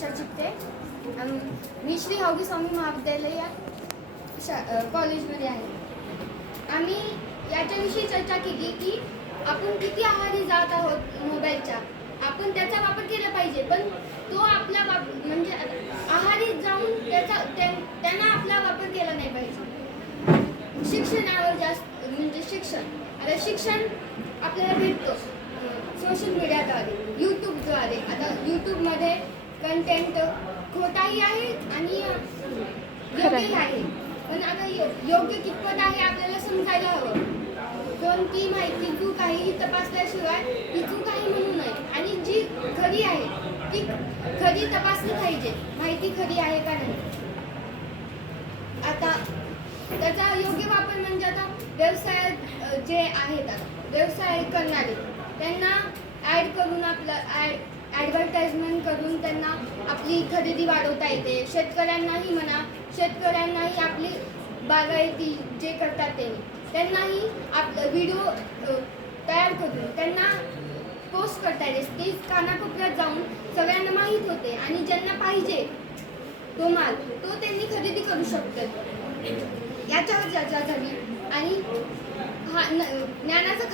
वर्षा चित्ते. मी श्री हौगी स्वामी महाविद्यालय या कॉलेजमध्ये आहे. आम्ही याच्याविषयी चर्चा केली की आपण किती आहारी जात आहोत मोबाईलच्या. आपण त्याचा वापर केला पाहिजे, पण तो आपला म्हणजे आहारी जाऊन त्यांना आपला वापर केला नाही पाहिजे. शिक्षणावर जास्त म्हणजे आता शिक्षण आपल्याला भेटतो सोशल मीडियाद्वारे, यूट्यूबद्वारे. आता यूट्यूबमध्ये कंटेंट खोटाही आहे आणि योग्यही आहे, पण आता योग्य कितपत आहे आपल्याला समजायला हवं. कोणती माहिती चूक आहे ही तपासल्याशिवाय ही चूक आहे म्हणू नये, आणि जी खरी आहे ती खरी तपासली पाहिजे, माहिती खरी आहे का नाही. आता त्याचा योग्य वापर म्हणजे आता व्यवसायात जे आहेत, आता व्यवसाय करणारे त्यांना ॲड करून ॲडव्हर्टाइजमेंट करून त्यांना आपली खरेदी वाढवता येते. शेतकऱ्यांनाही शेतकऱ्यांनाही आपली बागायती जे करतात त्यांनाही आपलं व्हिडिओ तयार करून त्यांना पोस्ट करता येते. ते कानाकोपऱ्यात जाऊन सगळ्यांना माहीत होते, आणि ज्यांना पाहिजे तो माल तो त्यांनी खरेदी करू शकतात. याच्यावर चर्चा झाली. आणि हा ज्ञानाचा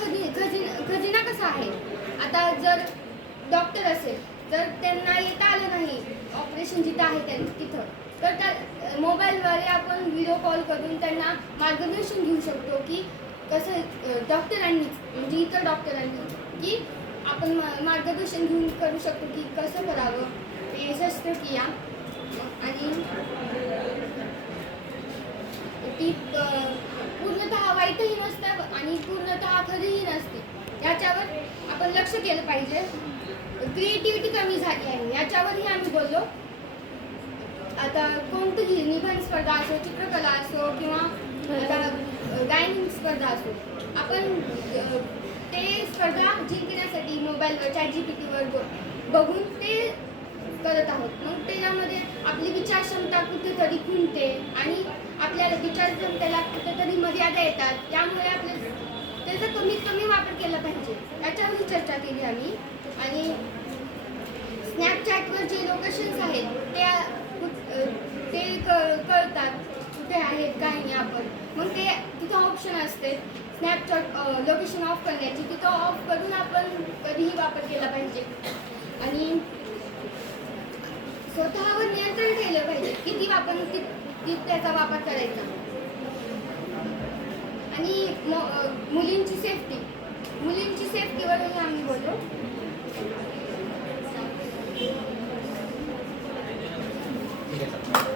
खजिना कसा आहे. आता जर डॉक्टर असेल, जर त्यांना येता आलं नाही ऑपरेशन जिथं आहे तिथं, तर त्या मोबाईलद्वारे आपण व्हिडिओ कॉल करून त्यांना मार्गदर्शन घेऊ शकतो की कसं डॉक्टरांनी म्हणजे इतर डॉक्टरांनी की आपण मार्गदर्शन घेऊन करू शकतो की कसं करावं ते शस्त्रक्रिया. आणि ती पूर्णतः वाईटही नसते आणि पूर्णतः खरीही नसते. याच्यावर आपण लक्ष केलं पाहिजे. क्रिएटिव्हिटी कमी झाली आहे, याच्यावरही आम्ही बोललो. आता कोणतीही निबंध स्पर्धा असो, चित्रकला असो, किंवा गायन स्पर्धा असो, आपण ते स्पर्धा जिंकण्यासाठी मोबाईलवर ChatGPTवर बघून ते करत आहोत. मग त्याच्यामध्ये आपली विचारक्षमता कुठेतरी खुंटते आणि आपल्याला विचारक्षमतेला कुठेतरी मर्यादा येतात. त्यामुळे आपल्याला त्याचा कमीत कमी वापर केला पाहिजे, याच्यावरही चर्चा केली आम्ही. आणि स्नॅपचॅटवर जे लोकेशन्स आहेत ते कळतात कुठे आहेत काय नाही. आपण मग ते तिथं ऑप्शन असते स्नॅपचॅट लोकेशन ऑफ करण्याची, तिथं ऑफ करून आपण कधीही वापर केला पाहिजे. आणि स्वतःवर नियंत्रण ठेवलं पाहिजे, किती आपण त्याचा वापर करायचा. आणि मुलींची सेफ्टीवरही आम्ही बोललो. ठीक आहे.